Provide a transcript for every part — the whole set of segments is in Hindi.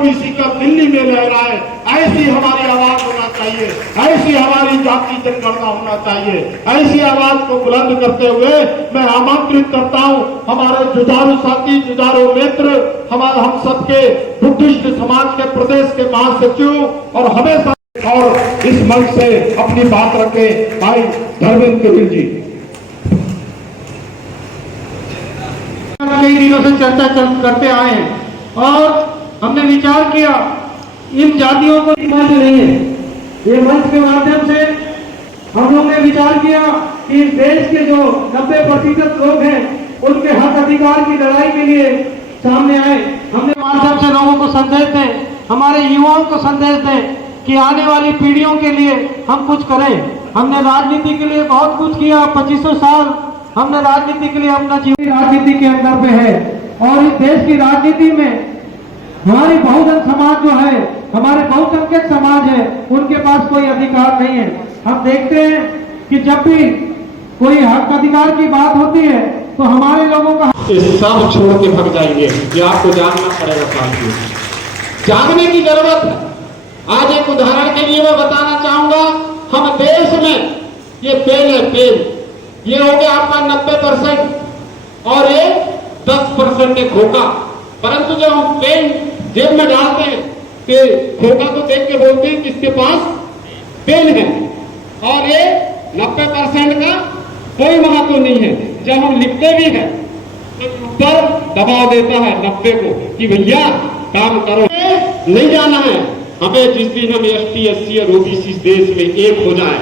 ओबीसी का दिल्ली में लहराए, ऐसी हमारी आवाज होना चाहिए, ऐसी हमारी जाति जनगणना होना चाहिए। ऐसी आवाज को बुलंद करते हुए मैं आमंत्रित करता हूं हमारे जुझारू साथी, जुझारू मित्र, हमारे हम सबके बुद्धिस्ट समाज के प्रदेश के महासचिव और हमेशा और इस मंच से अपनी बात रखे भाई धर्मेंद्र कबीर जी। कई दिनों से चर्चा करते आए हैं और हमने विचार किया इन जातियों को मंच नहीं है। ये मंच के माध्यम से हम लोग ने विचार किया कि इस देश के जो 90% लोग हैं उनके हक अधिकार की लड़ाई के लिए सामने आए। हमने माध्यम से लोगों को संदेश दें, हमारे युवाओं को संदेश दें कि आने वाली पीढ़ियों के लिए हम कुछ करें। हमने राजनीति के लिए बहुत कुछ किया, 2500 साल हमने राजनीति के लिए अपना जीवन राजनीति के अंदर पे है। और इस देश की राजनीति में हमारी बहुजन समाज जो है, हमारे बहुसंख्यक समाज है, उनके पास कोई अधिकार नहीं है। हम देखते हैं कि जब भी कोई हक अधिकार की बात होती है तो हमारे लोगों का सब छोड़ के भाग जाएंगे। ये आपको जानना पड़ेगा साथियों, जागने की जरूरत है। आज एक उदाहरण के लिए मैं बताना चाहूंगा, हम देश में ये पेन है, पेन ये हो गया आपका 90% और ये 10% है खोखा। परंतु जब हम पेन जेब में डालते हैं तो खोखा को देख के बोलते हैं किसके पास पेन है, और ये 90% का कोई महत्व नहीं है। जब हम लिखते भी हैं तो ऊपर दबाव देता है 90 को कि भैया काम करो, नहीं जाना है हमें। जिस दिन हम ST SC और OBC देश में एक हो जाए,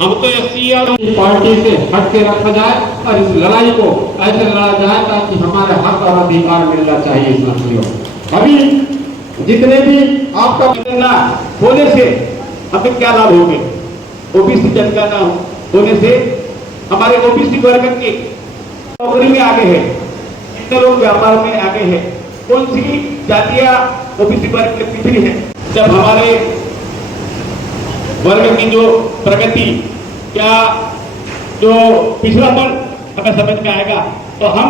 हम तो SC और पार्टी से हट के रखा जाए और इस लड़ाई को ऐसे लड़ा जाए ताकि हमारे हक और अधिकार मिलना चाहिए। साथियों, अभी जितने भी आपका जनगणना होने से हमें क्या लाभ होंगे? OBC जनगणना होने से हमारे OBC वर्ग के नौकरी में आगे है, कितने लोग व्यापार में आगे है, कौन सी जातियां OBC वर्ग के पिछड़ी है। जब हमारे वर्ग की जो प्रगति, क्या जो पिछड़ापन हमें समझ में आएगा तो हम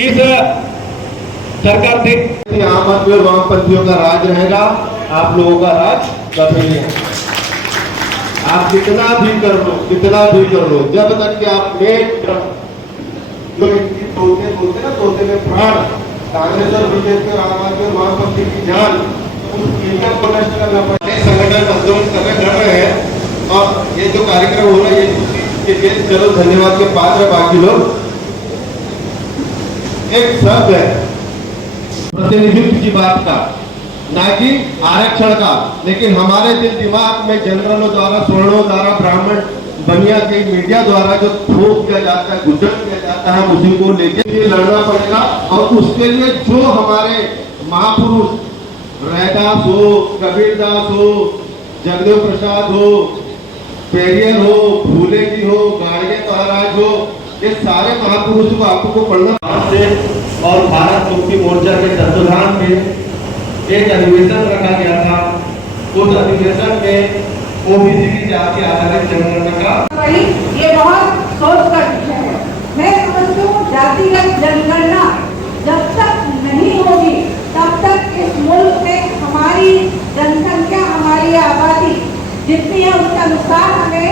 इस सरकार से आम आदमी और वामपंथियों का राज रहेगा, आप लोगों का राज कभी नहीं है। आप कितना भी कर लो, कितना भी कर लो, जब तक कि आप बोलते ना तोते में प्राण, कांग्रेस और बीजेपी और आम आदमी और वामपंथी की जान, उस मीडिया को नष्ट करना पड़े। संगठन आंदोलन कर रहे हैं और ये जो कार्यक्रम हो रहा है ये चलो धन्यवाद के पात्र है। बाकी लोग एक शब्द है प्रतिनिधित्व की बात का, ना कि आरक्षण का, लेकिन हमारे दिल दिमाग में जनरलों द्वारा, स्वर्णों द्वारा, ब्राह्मण बनिया के मीडिया द्वारा जो थोप किया जाता है, गुजर किया जाता है, उसी को लेकर लड़ना पड़ेगा। और उसके लिए जो हमारे महापुरुष रैदास हो, कबीरदास हो, जगदेव प्रसाद हो, पेरियर हो, फूले जी हो, गाड़गे महाराज हो, ये सारे महापुरुषों को आपको पढ़ना से। और भारत मुक्ति मोर्चा के तत्वाधान में एक अधिवेशन रखा गया था। उस अधिवेशन में OBC की जाति आधारित जनगणना का ये बहुत सोच का विषय है। मैं समझती हूँ जातिगत जनगणना जब तक नहीं होगी तब तक इस मुल्क में हमारी जनसंख्या, हमारी आबादी जितनी है उसके अनुसार हमें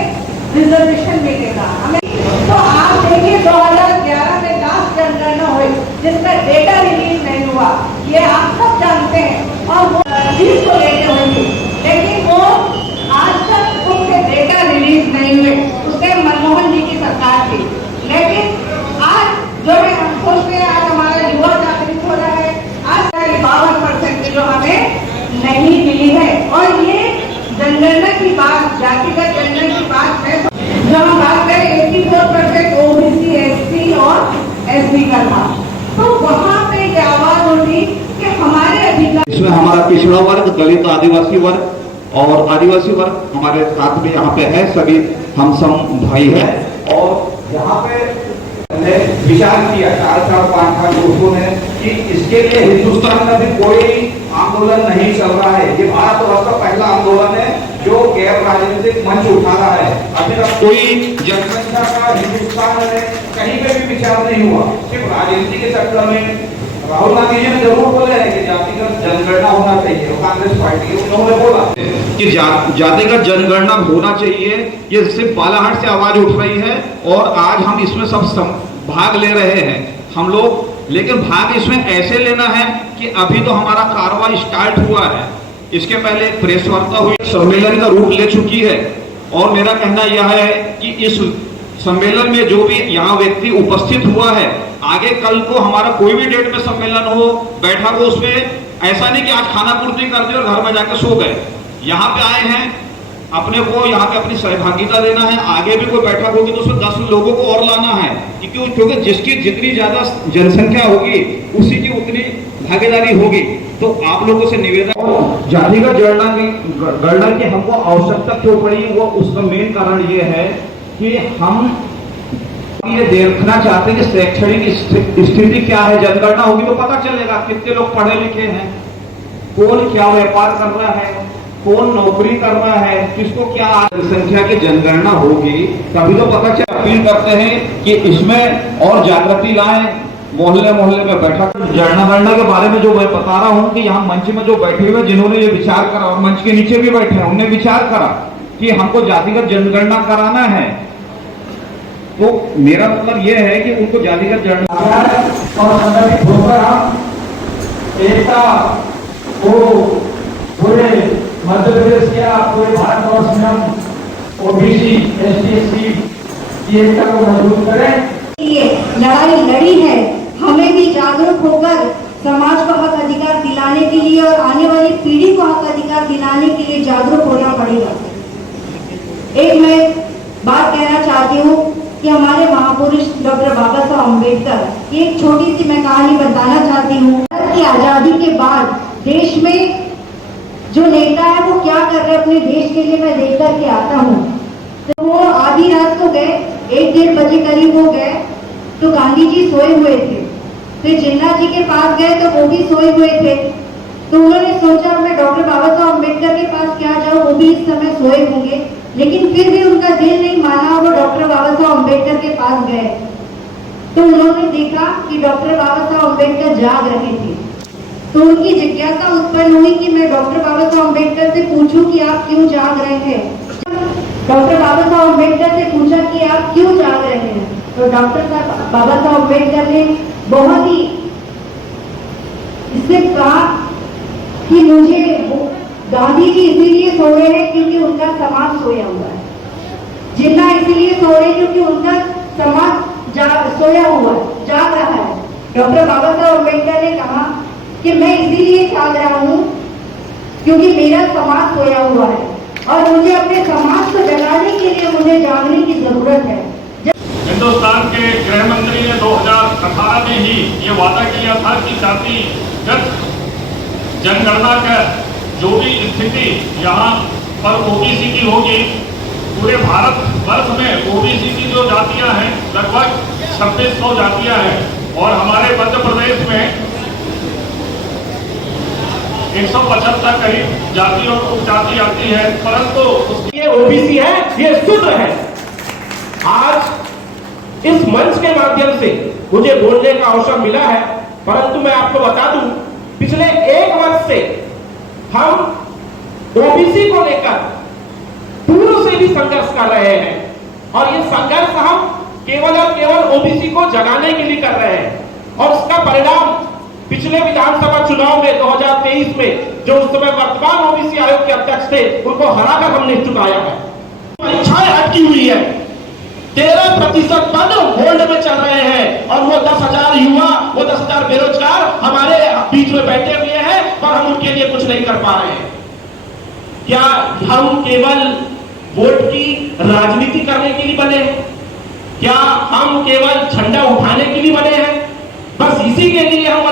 रिजर्वेशन मिलेगा। हमें तो आप देखिए 2011 में लास्ट जनगणना हुई जिसका डेटा रिलीज नहीं हुआ, ये आप सब जानते हैं, और वो चीज को लेके हुई थी, लेकिन वो आज तक उसके डेटा रिलीज नहीं हुए। उसके मनमोहन जी की सरकार थी, लेकिन आज जो है हम सोचते हैं आज हमारा युवा जागृत हो रहा है। आज 52% जो हमें नहीं मिली है। और ये जनगणना की बात, जातिगत जनगणना की बात है, जो हम बात करें 84% OBC, SC और SC का था, तो वहाँ पे ये आवाज उठी कि हमारे अधिकार, इसमें हमारा पिछड़ा वर्ग, दलित, आदिवासी वर्ग और आदिवासी वर्ग हमारे साथ में यहाँ पे है, सभी हम सब भाई है। और यहाँ पे विचार किया 4 साल 5 साल दोस्तों ने कि इसके लिए हिंदुस्तान में भी कोई आंदोलन नहीं चल रहा है। ये भारतवर्ष का पहला आंदोलन है जो गैर राजनीतिक मंच उठा रहा है। अभी तक कोई जनसंख्या का हिंदुस्तान में कहीं पे भी विचार नहीं हुआ, सिर्फ राजनीति के चक्कर में राहुल गांधी जी ने जरूर बोले हैं कि जातिगत जनगणना होना चाहिए, और कांग्रेस पार्टी उन्होंने बोला कि जातिगत जनगणना होना चाहिए। ये सिर्फ बालाहाट से आवाज उठ रही है और आज हम इसमें सब भाग ले रहे हैं हम लोग, लेकिन भाग इसमें ऐसे लेना है कि अभी तो हमारा कार्रवाई स्टार्ट हुआ है, इसके पहले एक प्रेस वार्ता हुई, सम्मेलन का रूप ले चुकी है। और मेरा कहना यह है कि इस सम्मेलन में जो भी यहाँ व्यक्ति उपस्थित हुआ है, आगे कल को हमारा कोई भी डेट में सम्मेलन हो, बैठक हो, उसमें ऐसा नहीं कि आज खाना पूर्ति कर दी और घर में जाकर सो गए। यहाँ पे आए हैं, अपने को यहाँ पे अपनी सहभागिता देना है। आगे भी कोई बैठक होगी तो उसमें 10 लोगों को और लाना है, क्योंकि जिसकी जितनी ज्यादा जनसंख्या होगी उसी की उतनी भागीदारी होगी। तो आप लोगों से निवेदन, जातिगत गणना की हमको आवश्यकता क्यों पड़ी, वो उसका मेन कारण ये है कि हम ये देखना चाहते हैं कि शैक्षणिक स्थिति क्या है। जनगणना होगी तो पता चलेगा कितने लोग पढ़े लिखे हैं, कौन क्या व्यापार कर रहा है, कौन नौकरी कर रहा है, किसको क्या संख्या की जनगणना होगी तभी तो पता चले। अपील करते हैं कि इसमें और जागृति लाएं, मोहल्ले मोहल्ले में बैठक। जनगणना के बारे में जो मैं बता रहा हूं कि यहाँ मंच में जो बैठे हुए जिन्होंने ये विचार करा, और मंच के नीचे भी बैठे हैं, उन्होंने विचार करा कि हमको जातिगत जनगणना कराना है, तो मेरा मतलब यह है कि उनको जातिगत जनगणना और संगठित होकर हम एकता को पूरे मध्य प्रदेश या पूरे भारतवर्ष में हम ओबीसी ST/SC की एकता को मजबूत करें। ये लड़ाई लड़ी है, हमें भी जागरूक होकर समाज को हक अधिकार दिलाने के लिए और आने वाली पीढ़ी को हक अधिकार दिलाने के लिए जागरूक होना पड़ेगा। एक मैं बात कहना चाहती हूँ कि हमारे महापुरुष डॉक्टर बाबा साहब अम्बेडकर की एक छोटी सी मैं कहानी बताना चाहती हूँ। भारत की आजादी के बाद देश में जो नेता है वो क्या कर रहे हैं अपने देश के लिए, मैं देख करके आता हूँ। तो वो आधी रात को गए, 1-1:30 बजे करीब हो गए, तो गांधी जी सोए हुए थे। फिर जिन्ना जी के पास गए तो वो भी सोए हुए थे। तो उन्होंने सोचा मैं डॉक्टर बाबा साहब अम्बेडकर के पास क्या जाऊँ, वो भी इस समय सोए होंगे। लेकिन फिर भी उनका दिल नहीं माना, वो डॉक्टर बाबा साहब अम्बेडकर के पास गए। तो उन्होंने देखा कि डॉक्टर बाबा साहब अम्बेडकर जाग रहे थे। तो उनकी जिज्ञासा उत्पन्न हुई कि मैं डॉक्टर बाबा साहब अम्बेडकर से पूछूं कि आप क्यों जाग रहे हैं। डॉक्टर बाबा साहब अम्बेडकर से पूछा कि आप क्यों जाग रहे हैं, तो डॉक्टर बाबा साहब अम्बेडकर ने बहुत ही इससे कहा कि मुझे गांधी जी इसीलिए सो रहे हैं क्योंकि उनका समाज सोया हुआ है, जिन्ना इसीलिए सो रहे क्योंकि उनका समाज सोया हुआ है, जाग रहा है। डॉक्टर बाबा साहब अम्बेडकर ने कहा कि मैं इसीलिए जाग रहा हूँ क्योंकि मेरा समाज सोया हुआ है और मुझे अपने समाज को जगाने के लिए मुझे जागने की जरूरत है। हिंदुस्तान के गृह मंत्री ने 2018 में ही ये वादा किया था कि जातिगत जनगणना का जो भी स्थिति यहाँ पर ओबीसी की होगी, पूरे भारत वर्ष में ओबीसी की जो जातियां हैं लगभग 2600 जातियां हैं और हमारे मध्य प्रदेश में 175 करीब जाति और उपजाति आती है, परंतु ये ओबीसी है, ये शूद्र है। आज इस मंच के माध्यम से मुझे बोलने का अवसर मिला है, परंतु मैं आपको बता दूं पिछले 1 वर्ष से हम ओबीसी को लेकर पूर्व से भी संघर्ष कर रहे हैं और ये संघर्ष हम केवल और केवल ओबीसी को जगाने के लिए कर रहे हैं। और उसका परिणाम पिछले विधानसभा चुनाव में 2023 में जो उस समय वर्तमान ओबीसी आयोग के अध्यक्ष थे उनको हराकर हमने चुकाया है। परीक्षाएं अटकी हुई है, 13% पद होल्ड में चल रहे हैं और वो 10,000 युवा, वो 10,000 बेरोजगार हमारे बीच में बैठे हुए हैं पर हम उनके लिए कुछ नहीं कर पा रहे हैं। क्या हम केवल वोट की राजनीति करने के लिए बने हैं? क्या हम केवल झंडा उठाने के लिए बने हैं? बस इसी के लिए हम